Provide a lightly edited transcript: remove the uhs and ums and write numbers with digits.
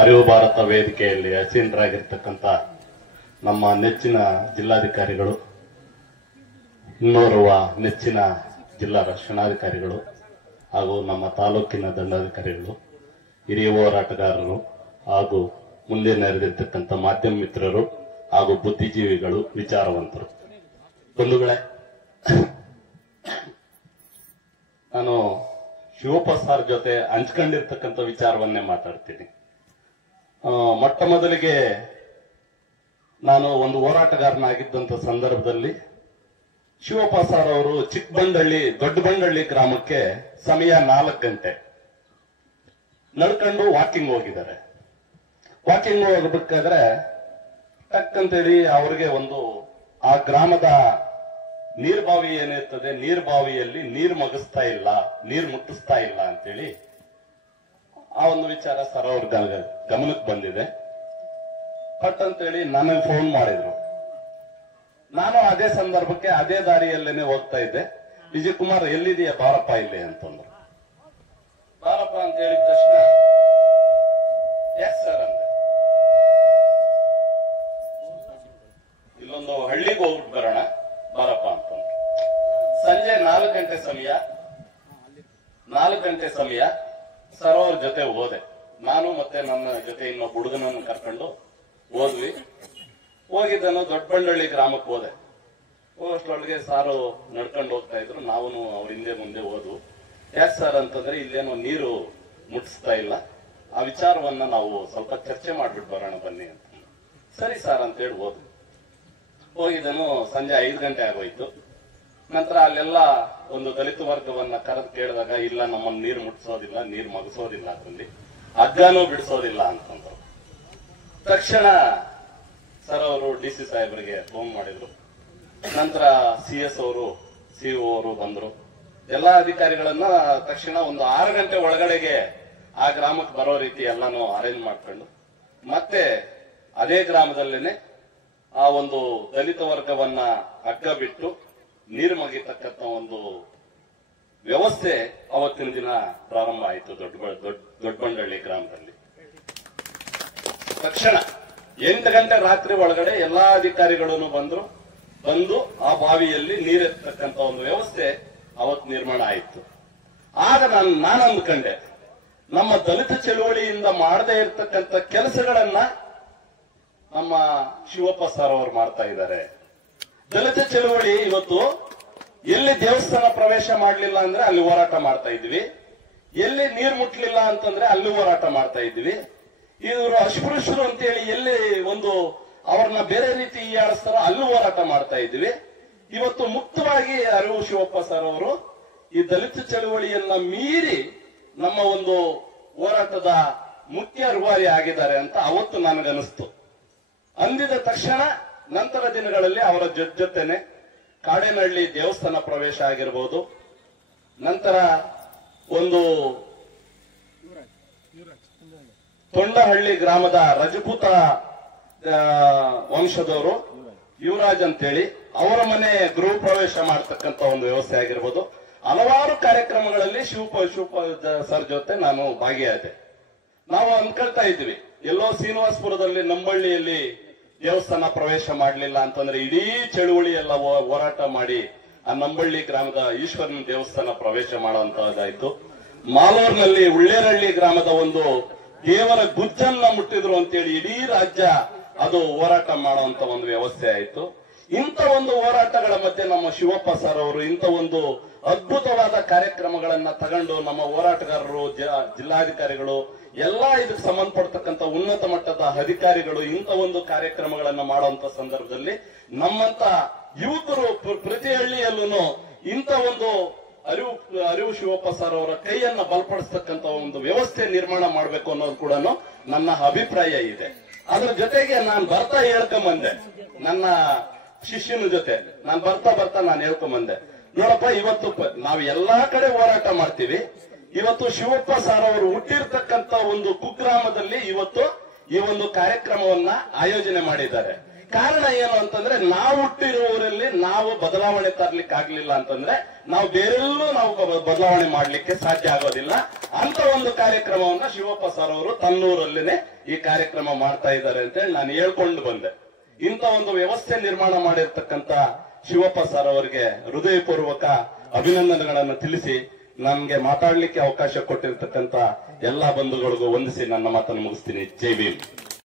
ಅರಿವು ಭಾರತ ವೇದಿಕೆಯಲ್ಲಿ ಅಸೀನರಾಗಿರ್ತಕ್ಕಂಥ ನಮ್ಮ ನೆಚ್ಚಿನ ಜಿಲ್ಲಾಧಿಕಾರಿಗಳು, ಇನ್ನೋರ್ವ ನೆಚ್ಚಿನ ಜಿಲ್ಲಾ ರಕ್ಷಣಾಧಿಕಾರಿಗಳು ಹಾಗೂ ನಮ್ಮ ತಾಲೂಕಿನ ದಂಡಾಧಿಕಾರಿಗಳು, ಹಿರಿಯ ಹೋರಾಟಗಾರರು ಹಾಗೂ ಮುಂದೆ ನೆರೆದಿರ್ತಕ್ಕಂಥ ಮಾಧ್ಯಮ ಮಿತ್ರರು ಹಾಗೂ ಬುದ್ಧಿಜೀವಿಗಳು, ವಿಚಾರವಂತರು, ಬಂಧುಗಳೇ, ನಾನು ಶಿವಪ್ಪ ಸರ್ ಜೊತೆ ಹಂಚ್ಕೊಂಡಿರ್ತಕ್ಕಂಥ ವಿಚಾರವನ್ನೇ ಮಾತಾಡ್ತೀನಿ. ಮೊಟ್ಟ ಮೊದಲಿಗೆ ನಾನು ಒಂದು ಹೋರಾಟಗಾರನಾಗಿದ್ದಂಥ ಸಂದರ್ಭದಲ್ಲಿ ಶಿವಪ್ಪ ಸರ್ ಅವರು ಚಿಕ್ಕಬಂಡಳ್ಳಿ ದೊಡ್ಡಬಂಡಳ್ಳಿ ಗ್ರಾಮಕ್ಕೆ ಸಮಯ 4 ಗಂಟೆ ನಡ್ಕೊಂಡು ವಾಕಿಂಗ್ ಹೋಗಿದ್ದಾರೆ. ವಾಕಿಂಗ್ ಹೋಗಬೇಕಾದ್ರೆ ಟಕ್ಕಂತೇಳಿ ಅವ್ರಿಗೆ ಒಂದು ಆ ಗ್ರಾಮದ ನೀರ್ಬಾವಿ ಏನಿರ್ತದೆ, ನೀರ್ಬಾವಿಯಲ್ಲಿ ನೀರು ಮಗಿಸ್ತಾ ಇಲ್ಲ, ನೀರು ಮುಟ್ಟಿಸ್ತಾ ಇಲ್ಲ ಅಂತೇಳಿ ಆ ಒಂದು ವಿಚಾರ ಸರ್ ಅವ್ರ ಗಮನಕ್ಕೆ ಬಂದಿದೆ. ಪಟ್ ಅಂತೇಳಿ ನನಗೆ ಫೋನ್ ಮಾಡಿದ್ರು. ನಾನು ಅದೇ ಸಂದರ್ಭಕ್ಕೆ ಅದೇ ದಾರಿಯಲ್ಲೇನೆ ಹೋಗ್ತಾ ಇದ್ದೆ. ವಿಜಯ್ ಕುಮಾರ್ ಎಲ್ಲಿದೆಯಾ ಬಾರಪ್ಪ ಇಲ್ಲಿ ಅಂತಂದ್ರು. ಬಾರಪ್ಪ ಅಂತ ಹೇಳಿದ ತಕ್ಷಣ ಎಸ್ ಸರ್ ಅಂದೆ. ಇಲ್ಲೊಂದು ಹಳ್ಳಿಗೆ ಹೋಗ್ಬಿಟ್ಟು ಬರೋಣ ಬಾರಪ್ಪ ಅಂತಂದ್ರು. ಸಂಜೆ 4 ಗಂಟೆ ಸಮಯ, 4 ಗಂಟೆ ಸಮಯ ಸರ್ ಅವ್ರ ಜೊತೆ ಹೋದೆ. ನಾನು ಮತ್ತೆ ನನ್ನ ಜೊತೆ ಇನ್ನೊಬ್ಬ ಹುಡುಗನನ್ನು ಕರ್ಕೊಂಡು ಹೋದ್ವಿ. ಹೋಗಿದ್ದನು ದೊಡ್ಡಬಂಡಳ್ಳಿ ಗ್ರಾಮಕ್ಕೆ ಹೋದೆ. ಹೋಗೋಷ್ಟ್ರೊಳಗೆ ಸಾರು ನಡ್ಕೊಂಡು ಹೋಗ್ತಾ ಇದ್ರು, ನಾವು ಅವ್ರ ಹಿಂದೆ ಮುಂದೆ ಹೋದ್ವು. ಯಾಕೆ ಸರ್ ಅಂತಂದ್ರೆ ಇಲ್ಲೇನೋ ನೀರು ಮುಟ್ಟಿಸ್ತಾ ಇಲ್ಲ, ಆ ವಿಚಾರವನ್ನ ನಾವು ಸ್ವಲ್ಪ ಚರ್ಚೆ ಮಾಡ್ಬಿಟ್ಟು ಬರೋಣ ಬನ್ನಿ ಅಂತ. ಸರಿ ಸರ್ ಅಂತ ಹೇಳಿ ಹೋದ್ವಿ. ಹೋಗಿದ್ದನು ಸಂಜೆ 5 ಗಂಟೆ ಆಗೋಯ್ತು. ನಂತರ ಅಲ್ಲೆಲ್ಲ ಒಂದು ದಲಿತ ವರ್ಗವನ್ನ ಕರೆದು ಕೇಳಿದಾಗ, ಇಲ್ಲ ನಮ್ಮನ್ನು ನೀರು ಮುಟ್ಟಿಸೋದಿಲ್ಲ, ನೀರು ಮಗಿಸೋದಿಲ್ಲ, ಅದರಲ್ಲಿ ಹಗ್ಗನೂ ಬಿಡಿಸೋದಿಲ್ಲ ಅಂತಂದ್ರು. ತಕ್ಷಣ ಸರ್ ಅವರು ಡಿಸಿ ಸಾಹೇಬರಿಗೆ ಫೋನ್ ಮಾಡಿದ್ರು. ನಂತರ CS ಅವರು, CO ಅವರು ಬಂದ್ರು. ಎಲ್ಲಾ ಅಧಿಕಾರಿಗಳನ್ನ ತಕ್ಷಣ ಒಂದು 6 ಗಂಟೆ ಒಳಗಡೆಗೆ ಆ ಗ್ರಾಮಕ್ಕೆ ಬರೋ ರೀತಿ ಎಲ್ಲಾನು ಅರೇಂಜ್ ಮಾಡ್ಕೊಂಡು ಮತ್ತೆ ಅದೇ ಗ್ರಾಮದಲ್ಲೇನೆ ಆ ಒಂದು ದಲಿತ ವರ್ಗವನ್ನ ಹಗ್ಗ ಬಿಟ್ಟು ನೀರು ಮಗಿತಕ್ಕಂಥ ಒಂದು ವ್ಯವಸ್ಥೆ ಅವತ್ತಿನ ದಿನ ಪ್ರಾರಂಭ ಆಯಿತು ದೊಡ್ಡಬಂಡಳ್ಳಿ ಗ್ರಾಮದಲ್ಲಿ. ತಕ್ಷಣ 8 ಗಂಟೆ ರಾತ್ರಿ ಒಳಗಡೆ ಎಲ್ಲಾ ಅಧಿಕಾರಿಗಳನ್ನು ಬಂದು ಆ ಬಾವಿಯಲ್ಲಿ ನೀರೆತ್ತಕ್ಕಂಥ ಒಂದು ವ್ಯವಸ್ಥೆ ಅವತ್ತು ನಿರ್ಮಾಣ ಆಯಿತು. ಆಗ ನಾನು ಅಂದ್ಕೊಂಡೆ, ನಮ್ಮ ದಲಿತ ಚಳುವಳಿಯಿಂದ ಮಾಡದೇ ಇರತಕ್ಕಂಥ ಕೆಲಸಗಳನ್ನ ನಮ್ಮ ಶಿವಪ್ಪ ಸರ್ ಅವರು ಮಾಡ್ತಾ ಇದ್ದಾರೆ. ದಲಿತ ಚಳುವಳಿ ಇವತ್ತು ಎಲ್ಲಿ ದೇವಸ್ಥಾನ ಪ್ರವೇಶ ಮಾಡಲಿಲ್ಲ ಅಂದ್ರೆ ಅಲ್ಲಿ ಹೋರಾಟ ಮಾಡ್ತಾ ಇದ್ವಿ, ಎಲ್ಲಿ ನೀರು ಮುಟ್ಲಿಲ್ಲ ಅಂತಂದ್ರೆ ಅಲ್ಲಿ ಹೋರಾಟ ಮಾಡ್ತಾ ಇದ್ವಿ. ಇವರು ಅಸ್ಪೃಶ್ಯರು ಅಂತೇಳಿ ಎಲ್ಲಿ ಒಂದು ಅವ್ರನ್ನ ಬೇರೆ ರೀತಿ ಹೀಯಾಳಿಸ್ತಾರೋ ಅಲ್ಲೂ ಹೋರಾಟ ಮಾಡ್ತಾ ಇದ್ವಿ. ಇವತ್ತು ಮುಕ್ತವಾಗಿ ಅರಿವು ಶಿವಪ್ಪ ಸರ್ ಅವರು ಈ ದಲಿತ ಚಳುವಳಿಯನ್ನ ಮೀರಿ ನಮ್ಮ ಒಂದು ಹೋರಾಟದ ಮುಖ್ಯ ರೂವಾರಿ ಆಗಿದ್ದಾರೆ ಅಂತ ಅವತ್ತು ನನಗನಿಸ್ತು. ಅಂದಿದ ತಕ್ಷಣ ನಂತರ ದಿನಗಳಲ್ಲಿ ಅವರ ಜೊತೆನೆ ಕಾಡೇನಹಳ್ಳಿ ದೇವಸ್ಥಾನ ಪ್ರವೇಶ ಆಗಿರಬಹುದು, ನಂತರ ಒಂದು ತೊಂಡಹಳ್ಳಿ ಗ್ರಾಮದ ರಜಪೂತ ವಂಶದವರು ಯುವರಾಜ್ ಅಂತೇಳಿ ಅವರ ಮನೆ ಗೃಹ ಪ್ರವೇಶ ಮಾಡತಕ್ಕಂತ ಒಂದು ವ್ಯವಸ್ಥೆ ಆಗಿರ್ಬೋದು. ಹಲವಾರು ಕಾರ್ಯಕ್ರಮಗಳಲ್ಲಿ ಶಿವಪ್ಪ ಸರ್ ಜೊತೆ ನಾನು ಭಾಗಿಯಾದೆ. ನಾವು ಅನ್ಕೊಳ್ತಾ ಇದ್ವಿ, ಎಲ್ಲೋ ಶ್ರೀನಿವಾಸಪುರದಲ್ಲಿ ನಂಬಳ್ಳಿಯಲ್ಲಿ ದೇವಸ್ಥಾನ ಪ್ರವೇಶ ಮಾಡಲಿಲ್ಲ ಅಂತಂದ್ರೆ ಇಡೀ ಚಳುವಳಿ ಎಲ್ಲ ಹೋರಾಟ ಮಾಡಿ ಆ ನಂಬಳ್ಳಿ ಗ್ರಾಮದ ಈಶ್ವರನ ದೇವಸ್ಥಾನ ಪ್ರವೇಶ ಮಾಡುವಂತಹದ್ದಾಯ್ತು. ಮಾಲೂರಿನಲ್ಲಿ ಉಳ್ಳೇರಹಳ್ಳಿ ಗ್ರಾಮದ ಒಂದು ದೇವರ ಗುಜ್ಜನ್ನ ಮುಟ್ಟಿದ್ರು ಅಂತೇಳಿ ಇಡೀ ರಾಜ್ಯ ಅದು ಹೋರಾಟ ಮಾಡುವಂತ ಒಂದು ವ್ಯವಸ್ಥೆ ಆಯಿತು. ಇಂಥ ಒಂದು ಹೋರಾಟಗಳ ಮಧ್ಯೆ ನಮ್ಮ ಶಿವಪ್ಪ ಸರ್ ಅವರು ಇಂಥ ಒಂದು ಅದ್ಭುತವಾದ ಕಾರ್ಯಕ್ರಮಗಳನ್ನ ತಗೊಂಡು ನಮ್ಮ ಹೋರಾಟಗಾರರು, ಜಿಲ್ಲಾಧಿಕಾರಿಗಳು, ಎಲ್ಲಾ ಇದಕ್ಕೆ ಸಂಬಂಧಪಡ್ತಕ್ಕಂಥ ಉನ್ನತ ಮಟ್ಟದ ಅಧಿಕಾರಿಗಳು ಇಂಥ ಒಂದು ಕಾರ್ಯಕ್ರಮಗಳನ್ನ ಮಾಡುವಂತ ಸಂದರ್ಭದಲ್ಲಿ ನಮ್ಮಂತ ಯುವಕರು ಪ್ರತಿ ಹಳ್ಳಿಯಲ್ಲೂ ಇಂಥ ಒಂದು ಅರಿವು ಶಿವಪ್ಪ ಸರ್ ಅವರ ಕೈಯನ್ನ ಬಲಪಡಿಸ್ತಕ್ಕಂಥ ಒಂದು ವ್ಯವಸ್ಥೆ ನಿರ್ಮಾಣ ಮಾಡಬೇಕು ಅನ್ನೋದು ಕೂಡ ನನ್ನ ಅಭಿಪ್ರಾಯ ಇದೆ. ಅದ್ರ ಜೊತೆಗೆ ನಾನು ಬರ್ತಾ ಹೇಳ್ಕೊಂಬಂದೆ, ನನ್ನ ಶಿಷ್ಯನ ಜೊತೆ ನಾನು ಬರ್ತಾ ನಾನು ಹೇಳ್ಕೊಂಬಂದೆ, ನೋಡಪ್ಪ ಇವತ್ತು ನಾವು ಎಲ್ಲಾ ಕಡೆ ಹೋರಾಟ ಮಾಡ್ತೀವಿ, ಇವತ್ತು ಶಿವಪ್ಪ ಸರ್ ಅವರು ಹುಟ್ಟಿರ್ತಕ್ಕಂಥ ಒಂದು ಕುಗ್ರಾಮದಲ್ಲಿ ಇವತ್ತು ಈ ಒಂದು ಕಾರ್ಯಕ್ರಮವನ್ನ ಆಯೋಜನೆ ಮಾಡಿದ್ದಾರೆ. ಕಾರಣ ಏನು ಅಂತಂದ್ರೆ ನಾವು ಹುಟ್ಟಿರೋ ಊರಲ್ಲಿ ನಾವು ಬದಲಾವಣೆ ತರ್ಲಿಕ್ಕೆ ಆಗ್ಲಿಲ್ಲ ಅಂತಂದ್ರೆ ನಾವು ಬೇರೆಲ್ಲೂ ನಾವು ಬದಲಾವಣೆ ಮಾಡ್ಲಿಕ್ಕೆ ಸಾಧ್ಯ ಆಗೋದಿಲ್ಲ. ಅಂತ ಒಂದು ಕಾರ್ಯಕ್ರಮವನ್ನ ಶಿವಪ್ಪ ಸರ್ ಅವರು ತನ್ನೂರಲ್ಲೇನೆ ಈ ಕಾರ್ಯಕ್ರಮ ಮಾಡ್ತಾ ಇದ್ದಾರೆ ಅಂತೇಳಿ ನಾನು ಹೇಳ್ಕೊಂಡು ಬಂದೆ. ಇಂಥ ಒಂದು ವ್ಯವಸ್ಥೆ ನಿರ್ಮಾಣ ಮಾಡಿರ್ತಕ್ಕಂಥ ಶಿವಪ್ಪ ಸರ್ ಅವರಿಗೆ ಹೃದಯಪೂರ್ವಕ ಅಭಿನಂದನೆಗಳನ್ನು ತಿಳಿಸಿ ನನ್ಗೆ ಮಾತಾಡ್ಲಿಕ್ಕೆ ಅವಕಾಶ ಕೊಟ್ಟಿರ್ತಕ್ಕಂಥ ಎಲ್ಲಾ ಬಂಧುಗಳಿಗೂ ವಂದಿಸಿ ನನ್ನ ಮಾತನ್ನು ಮುಗಿಸ್ತೀನಿ. ಜೈ ಭೀಮ್.